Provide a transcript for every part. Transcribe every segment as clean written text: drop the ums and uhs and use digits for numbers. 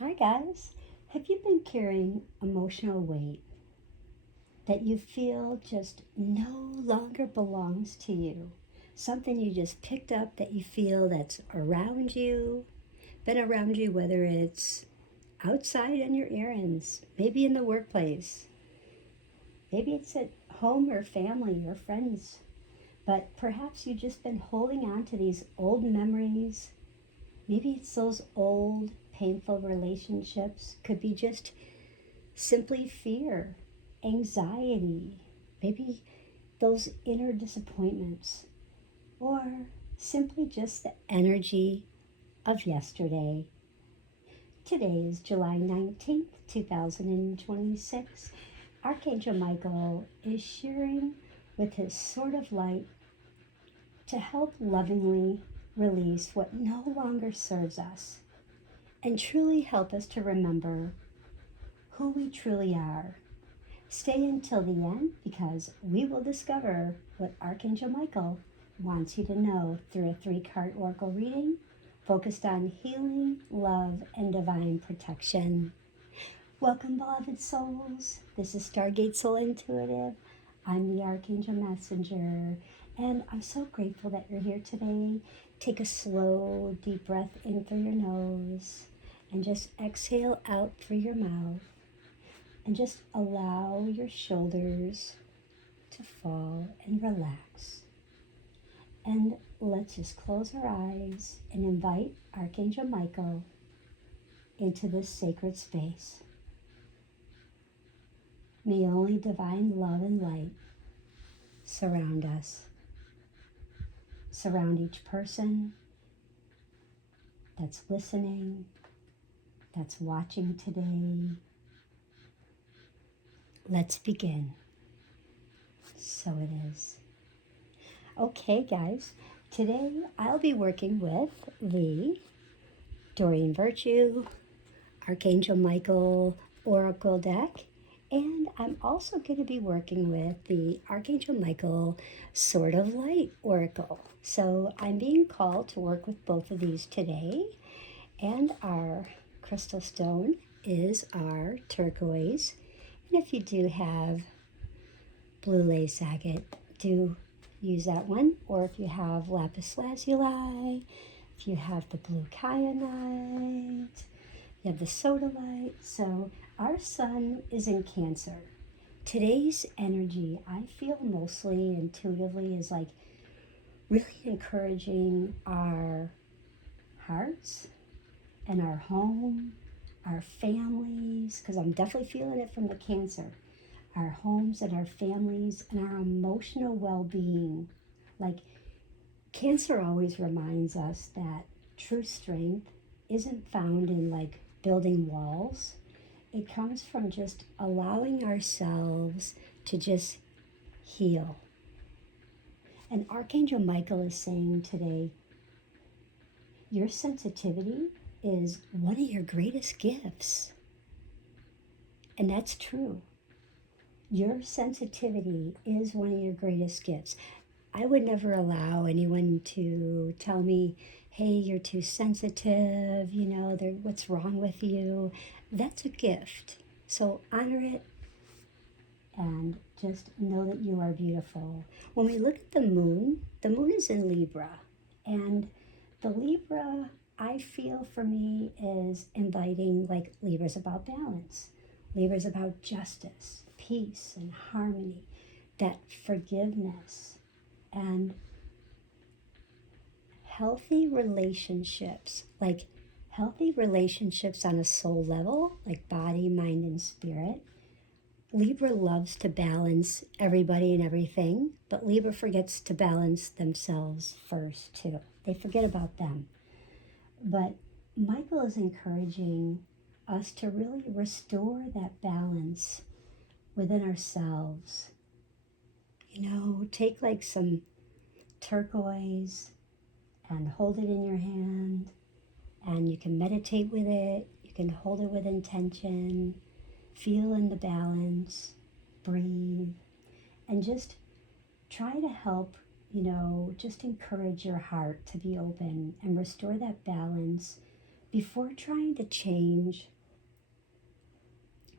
Hi guys. Have you been carrying emotional weight that you feel just no longer belongs to you? Something you just picked up that you feel that's around you, been around you, whether it's outside on your errands, maybe in the workplace, maybe it's at home or family or friends, but perhaps you've just been holding on to these old memories. Maybe it's those old painful relationships, could be just simply fear, anxiety, maybe those inner disappointments, or simply just the energy of yesterday. Today is July 19th, 2026. Archangel Michael is sharing with his sword of light to help lovingly release what no longer serves us and truly help us to remember who we truly are. Stay until the end because we will discover what Archangel Michael wants you to know through a 3-card oracle reading focused on healing, love, and divine protection. Welcome, beloved souls. This is Stargate Soul Intuitive. I'm the Archangel Messenger, and I'm so grateful that you're here today. Take a slow, deep breath in through your nose and just exhale out through your mouth. And just allow your shoulders to fall and relax. And let's just close our eyes and invite Archangel Michael into this sacred space. May only divine love and light surround us. Surround each person that's listening, that's watching today. Let's begin. So it is. Okay, guys, today I'll be working with the Doreen Virtue, Archangel Michael Oracle deck, and I'm also going to be working with the Archangel Michael Sword of Light Oracle. So I'm being called to work with both of these today, and our crystal stone is our turquoise. And if you do have blue lace agate, do use that one. Or if you have lapis lazuli, if you have the blue kyanite, you have the sodalite. So our sun is in Cancer. Today's energy, I feel mostly intuitively, is like really encouraging our hearts and our home, our families, because I'm definitely feeling it from the Cancer. Our homes and our families and our emotional well-being. Like Cancer always reminds us that true strength isn't found in like building walls. It comes from just allowing ourselves to just heal. And Archangel Michael is saying today, your sensitivity is one of your greatest gifts. And that's true. Your sensitivity is one of your greatest gifts. I would never allow anyone to tell me, hey, you're too sensitive, what's wrong with you? That's a gift. So honor it and just know that you are beautiful. When we look at the moon is in Libra. And the Libra, I feel for me, is inviting, like Libra's about balance. Libra's about justice, peace, and harmony, that forgiveness, and healthy relationships, like healthy relationships on a soul level, like body, mind, and spirit. Libra loves to balance everybody and everything, but Libra forgets to balance themselves first too. They forget about them. But Michael is encouraging us to really restore that balance within ourselves. Take like some turquoise and hold it in your hand, and you can meditate with it. You can hold it with intention, feel in the balance, breathe, and just try to help, just encourage your heart to be open and restore that balance before trying to change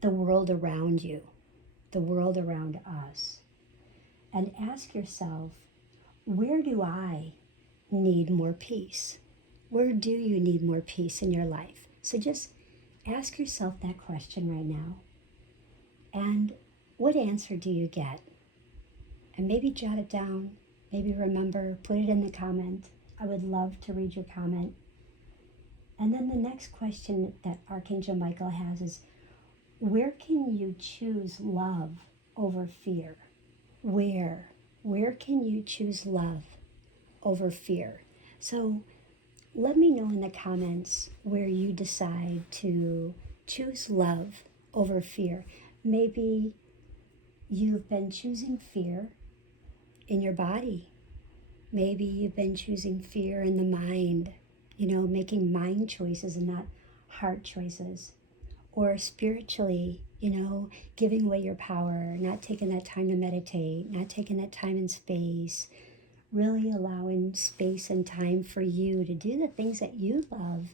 the world around you, the world around us, and ask yourself, where do I need more peace? Where do you need more peace in your life? So just ask yourself that question right now. And what answer do you get? And maybe jot it down, maybe remember, put it in the comment. I would love to read your comment. And then the next question that Archangel Michael has is, where can you choose love over fear? Where can you choose love over fear? So let me know in the comments where you decide to choose love over fear. Maybe you've been choosing fear in your body. Maybe you've been choosing fear in the mind, making mind choices and not heart choices. Or spiritually, giving away your power, not taking that time to meditate, not taking that time and space, really allowing space and time for you to do the things that you love,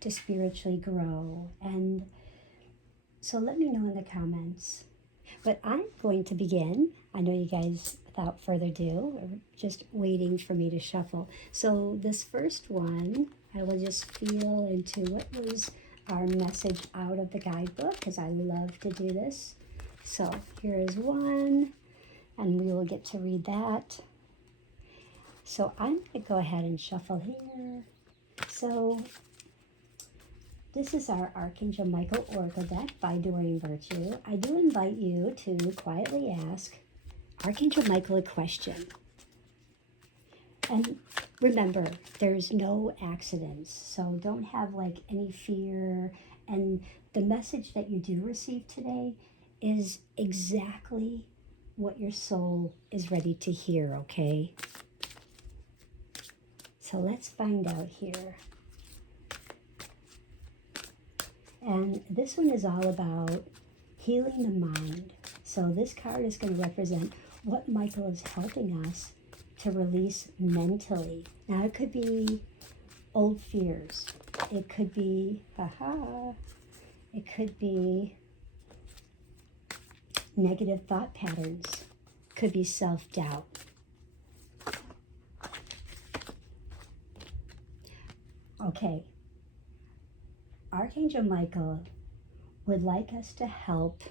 to spiritually grow. And so let me know in the comments. But I'm going to begin. I know you guys, without further ado, are just waiting for me to shuffle. So this first one, I will just feel into what was our message out of the guidebook, because I love to do this. So here is one, and we will get to read that. So I'm going to go ahead and shuffle here. So this is our Archangel Michael Oracle deck by Doreen Virtue. I do invite you to quietly ask Archangel Michael a question. And remember, there's no accidents, so don't have any fear. And the message that you do receive today is exactly what your soul is ready to hear, okay? So let's find out here. And this one is all about healing the mind. So this card is going to represent what Michael is helping us to release mentally. Now it could be old fears. It could be, it could be negative thought patterns. It could be self-doubt. Okay. Archangel Michael would like us to help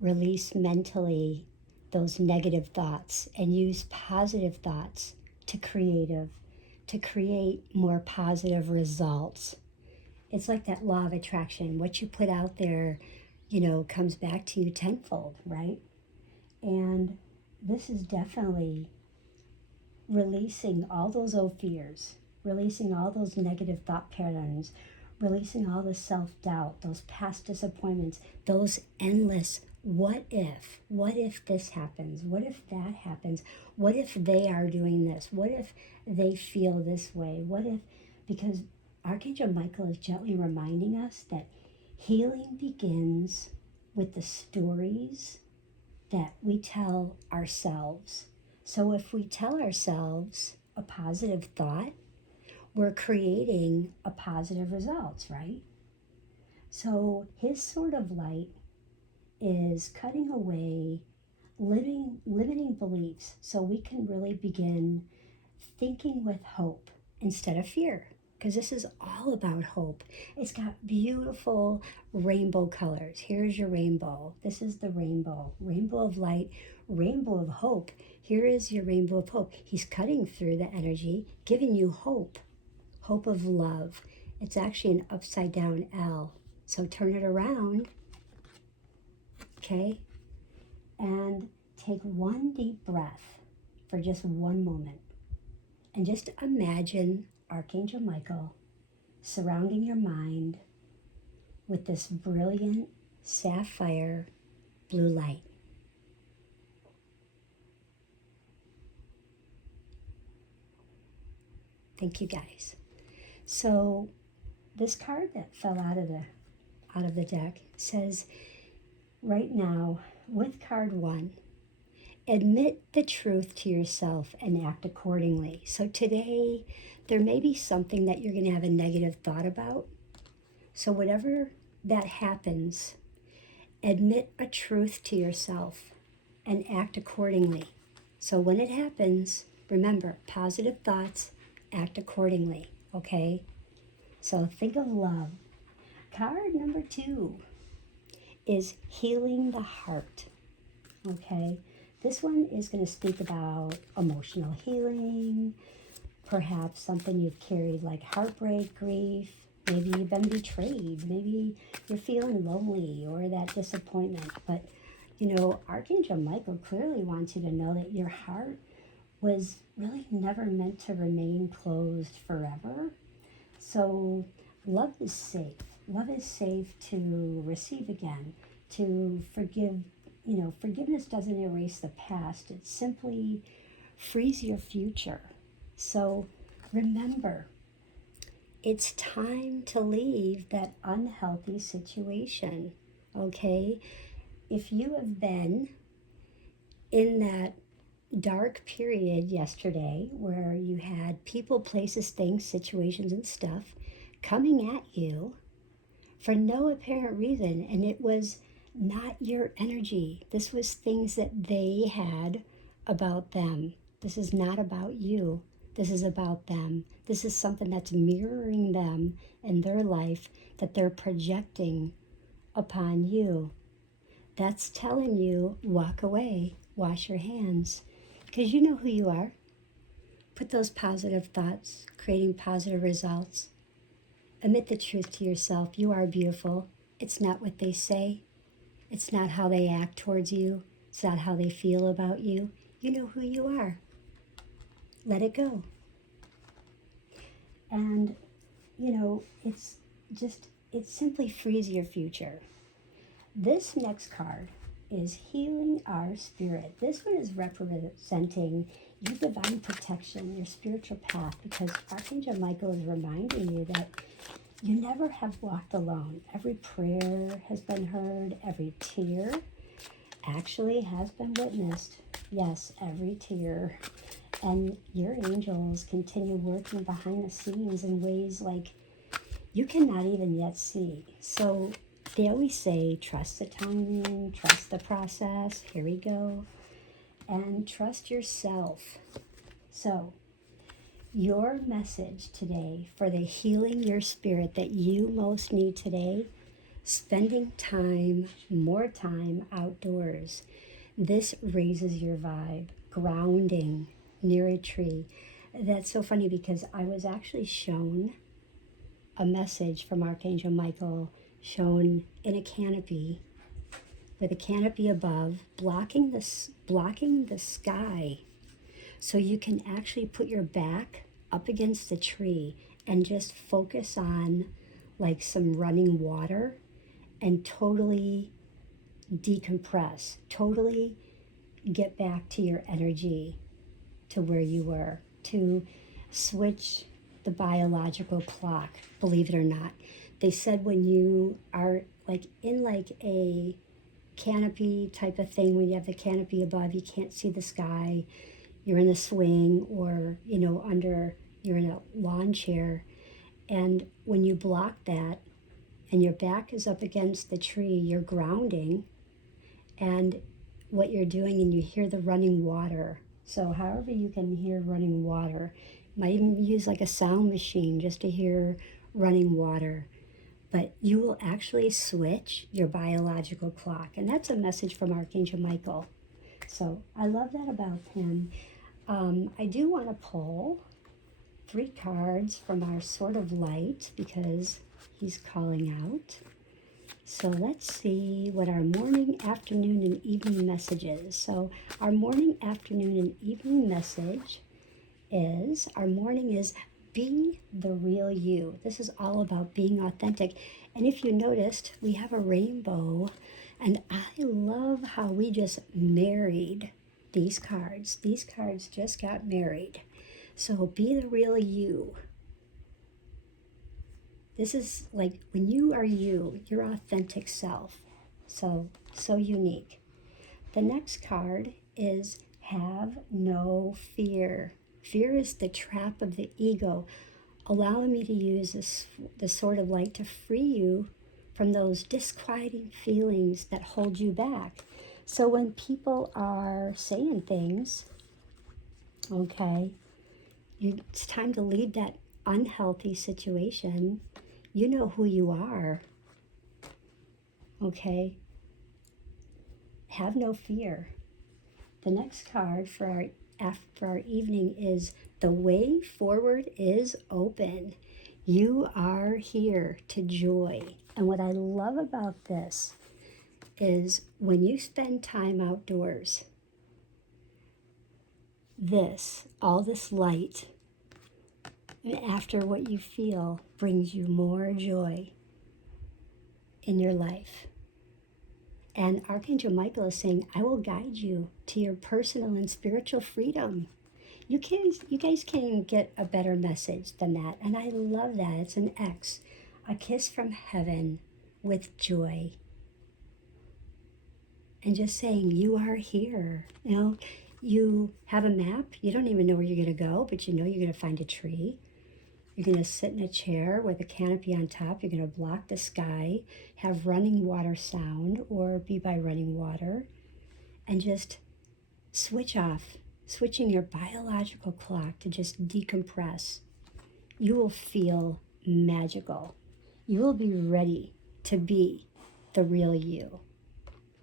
release mentally those negative thoughts and use positive thoughts to create more positive results. It's like that law of attraction. What you put out there, comes back to you tenfold, right? And this is definitely releasing all those old fears, releasing all those negative thought patterns, releasing all the self-doubt, those past disappointments, those endless what if this happens, what if that happens, what if they are doing this, what if they feel this way, because Archangel Michael is gently reminding us that healing begins with the stories that we tell ourselves. So if we tell ourselves a positive thought, we're creating a positive results, right? So his sword of light is cutting away limiting beliefs so we can really begin thinking with hope instead of fear, because this is all about hope. It's got beautiful rainbow colors. Here's your rainbow. This is the rainbow of light, rainbow of hope. Here is your rainbow of hope. He's cutting through the energy, giving you hope of love. It's actually an upside down L. So turn it around, okay? And take one deep breath for just one moment. And just imagine Archangel Michael surrounding your mind with this brilliant sapphire blue light. Thank you, guys. So this card that fell out of the deck says, right now, with card 1, admit the truth to yourself and act accordingly. So today, there may be something that you're going to have a negative thought about. So whatever that happens, admit a truth to yourself and act accordingly. So when it happens, remember, positive thoughts, act accordingly, okay? So think of love. Card number 2 is healing the heart, okay? This one is going to speak about emotional healing, perhaps something you've carried like heartbreak, grief, maybe you've been betrayed, maybe you're feeling lonely or that disappointment. But, you know, Archangel Michael clearly wants you to know that your heart was really never meant to remain closed forever. So love is safe. Love is safe to receive again, to forgive. You know, forgiveness doesn't erase the past. It simply frees your future. So remember, it's time to leave that unhealthy situation, okay? If you have been in that dark period yesterday where you had people, places, things, situations, and stuff coming at you for no apparent reason, and it was not your energy. This was things that they had about them. This is not about you. This is about them. This is something that's mirroring them in their life that they're projecting upon you. That's telling you, walk away, wash your hands, because you know who you are. Put those positive thoughts, creating positive results. Admit the truth to yourself. You are beautiful. It's not what they say. It's not how they act towards you. It's not how they feel about you. You know who you are. Let it go. And, you know, it simply frees your future. This next card is healing our spirit. This one is representing your divine protection, your spiritual path, because Archangel Michael is reminding you that you never have walked alone. Every prayer has been heard. Every tear actually has been witnessed. Yes, every tear. And your angels continue working behind the scenes in ways like you cannot even yet see. So they always say, trust the timing, trust the process. Here we go. And trust yourself. So your message today for the healing your spirit that you most need today, spending time, more time outdoors. This raises your vibe, grounding near a tree. That's so funny because I was actually shown a message from Archangel Michael, shown in a canopy, with a canopy above, blocking the sky. So you can actually put your back up against the tree and just focus on like some running water and totally decompress, totally get back to your energy, to where you were, to switch the biological clock, believe it or not. They said when you are like in like a canopy type of thing, when you have the canopy above, you can't see the sky, you're in a swing or, you know, you're in a lawn chair. And when you block that and your back is up against the tree, you're grounding. And what you're doing, and you hear the running water. So however you can hear running water, you might even use like a sound machine just to hear running water. But you will actually switch your biological clock. And that's a message from Archangel Michael. So I love that about him. I do want to pull 3 cards from our Sword of Light because he's calling out. So let's see what our morning, afternoon, and evening message is. So our morning, afternoon, and evening message is, our morning is be the real you. This is all about being authentic. And if you noticed, we have a rainbow, and I love how we just married these cards. These cards just got married. So be the real you. This is like when you are you, your authentic self. So unique. The next card is have no fear. Fear is the trap of the ego. Allow me to use this sword of light to free you from those disquieting feelings that hold you back. So when people are saying things, okay, it's time to leave that unhealthy situation. You know who you are, okay? Have no fear. The next card for our evening is the way forward is open. You are here to joy. And what I love about this is when you spend time outdoors, all this light, and after what you feel brings you more joy in your life. And Archangel Michael is saying, I will guide you to your personal and spiritual freedom. You guys can't even get a better message than that. And I love that. It's an X, a kiss from heaven with joy. And just saying, you are here. You know, you have a map. You don't even know where you're going to go, but you know you're going to find a tree. You're going to sit in a chair with a canopy on top. You're going to block the sky, have running water sound or be by running water, and just switch off, switching your biological clock to just decompress. You will feel magical. You will be ready to be the real you.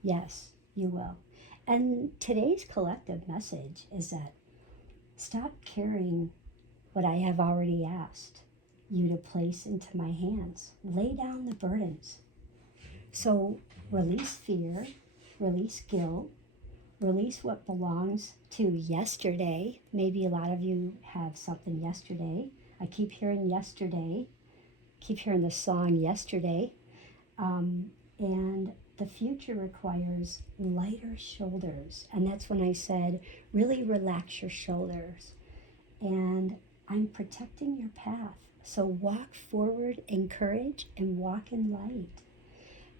Yes, you will. And today's collective message is that stop carrying what I have already asked you to place into my hands. Lay down the burdens. So release fear, release guilt, release what belongs to yesterday. Maybe a lot of you have something yesterday. I keep hearing yesterday, keep hearing the song yesterday. And the future requires lighter shoulders. And that's when I said, really relax your shoulders. And I'm protecting your path. So walk forward in courage and walk in light.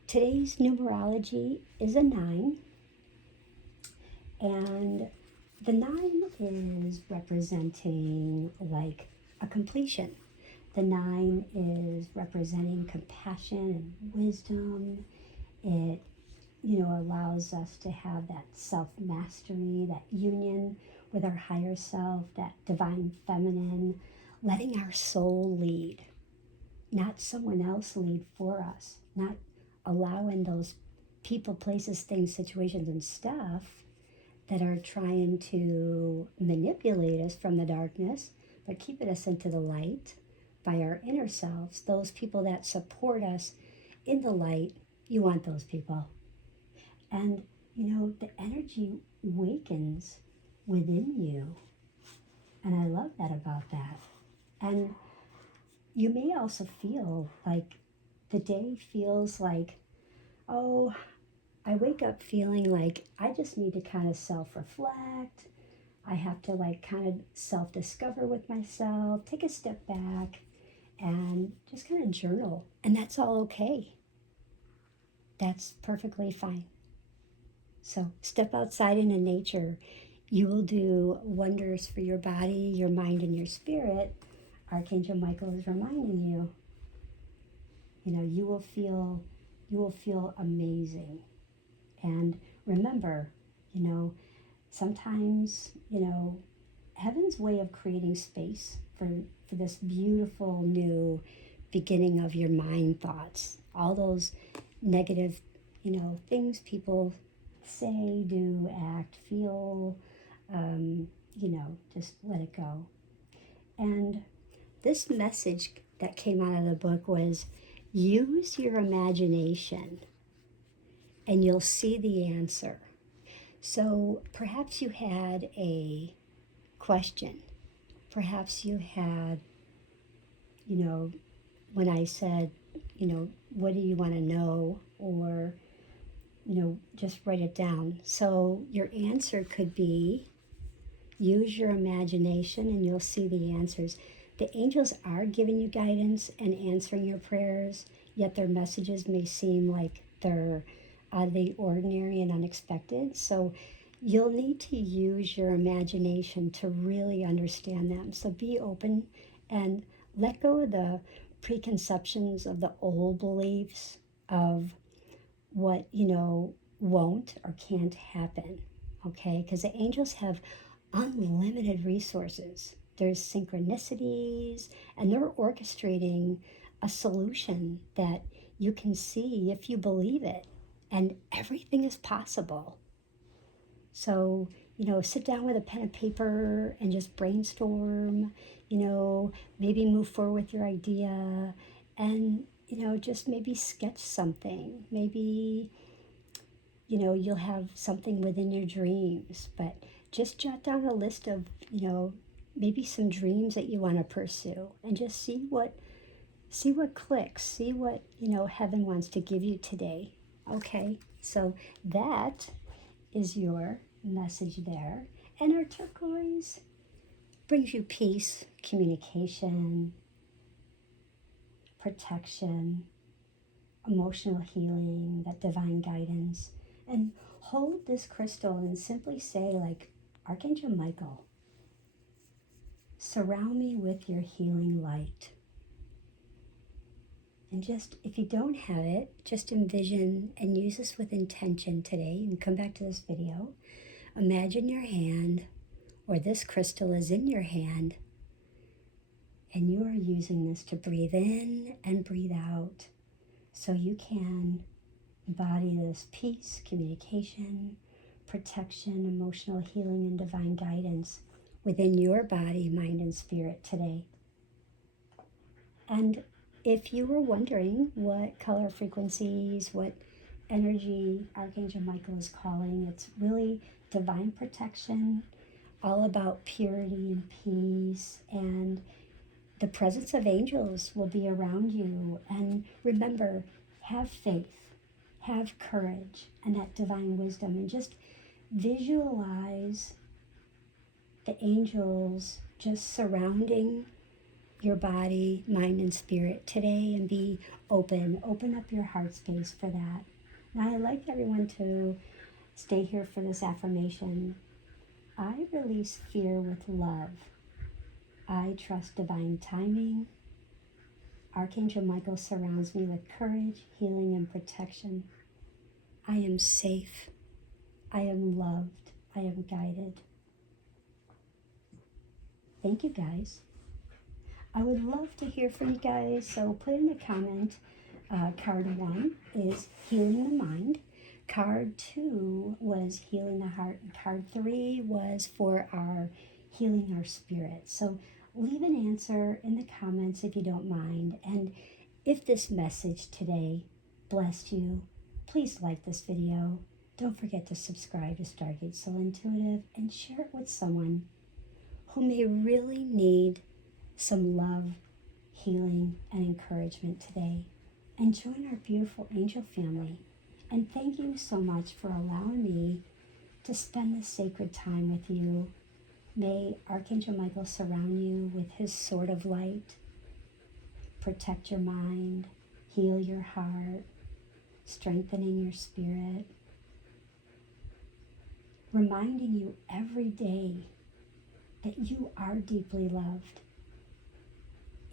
Today's numerology is a 9. And the 9 is representing like a completion. The 9 is representing compassion and wisdom. It, allows us to have that self-mastery, that union with our higher self, that divine feminine, letting our soul lead, not someone else lead for us, not allowing those people, places, things, situations, and stuff that are trying to manipulate us from the darkness, but keeping us into the light by our inner selves. Those people that support us in the light, you want those people. And, the energy wakens within you. And I love that about that. And you may also feel like the day feels like, oh, I wake up feeling like I just need to kind of self-reflect. I have to kind of self-discover with myself, take a step back and just kind of journal. And that's all okay. That's perfectly fine. So step outside into nature. You will do wonders for your body, your mind, and your spirit. Archangel Michael is reminding you, you will feel amazing. And remember, sometimes, heaven's way of creating space for this beautiful new beginning of your mind thoughts, all those negative, things people say, do, act, feel, just let it go. And this message that came out of the book was, use your imagination and you'll see the answer. So perhaps you had a question. Perhaps you had, when I said, what do you want to know? Or, just write it down. So your answer could be, use your imagination and you'll see the answers. The angels are giving you guidance and answering your prayers, yet their messages may seem like they're out of the ordinary and unexpected. So you'll need to use your imagination to really understand them. So be open and let go of the preconceptions of the old beliefs of what, won't or can't happen. Okay? Because the angels have unlimited resources. There's synchronicities, and they're orchestrating a solution that you can see if you believe it. And everything is possible. So, sit down with a pen and paper and just brainstorm, maybe move forward with your idea and, just maybe sketch something. Maybe, you'll have something within your dreams, but just jot down a list of, maybe some dreams that you want to pursue and just see what clicks, see what, heaven wants to give you today. Okay, so that is your message there. And our turquoise brings you peace, communication, protection, emotional healing, that divine guidance. And hold this crystal and simply say, like, Archangel Michael, surround me with your healing light. And just, if you don't have it, just envision and use this with intention today. And come back to this video. Imagine your hand, or this crystal is in your hand, and you are using this to breathe in and breathe out so you can embody this peace, communication, protection, emotional healing, and divine guidance within your body, mind, and spirit today. And if you were wondering what color frequencies, what energy Archangel Michael is calling, it's really divine protection, all about purity and peace, and the presence of angels will be around you. And remember, have faith, have courage, and that divine wisdom, and just visualize the angels just surrounding your body, mind, and spirit today, and be open up your heart space for that. Now, I'd like everyone to stay here for this affirmation. I release fear with love. I trust divine timing. Archangel Michael surrounds me with courage, healing, and protection. I am safe. I am loved. I am guided. Thank you, guys. I would love to hear from you guys, so put in a comment. Card 1 is healing the mind. Card 2 was healing the heart. And card 3 was for our healing our spirit. So leave an answer in the comments if you don't mind. And if this message today blessed you, please like this video. Don't forget to subscribe to Stargate Soul Intuitive and share it with someone who may really need some love, healing, and encouragement today. And join our beautiful angel family. And thank you so much for allowing me to spend this sacred time with you. May Archangel Michael surround you with his sword of light, protect your mind, heal your heart, strengthening your spirit, reminding you every day that you are deeply loved.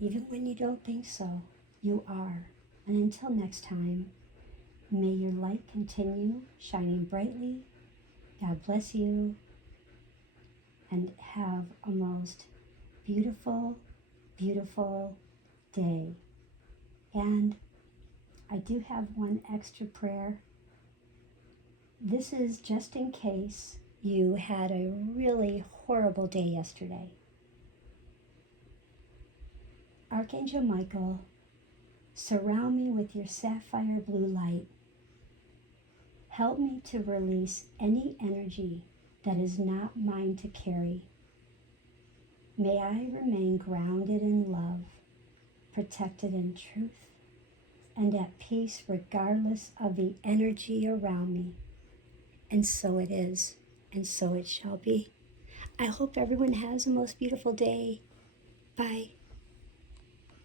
Even when you don't think so, you are. And until next time, may your light continue shining brightly. God bless you, and have a most beautiful, beautiful day. And I do have one extra prayer. This is just in case you had a really horrible day yesterday. Archangel Michael, surround me with your sapphire blue light. Help me to release any energy that is not mine to carry. May I remain grounded in love, protected in truth, and at peace regardless of the energy around me. And so it is, and so it shall be. I hope everyone has the most beautiful day. Bye.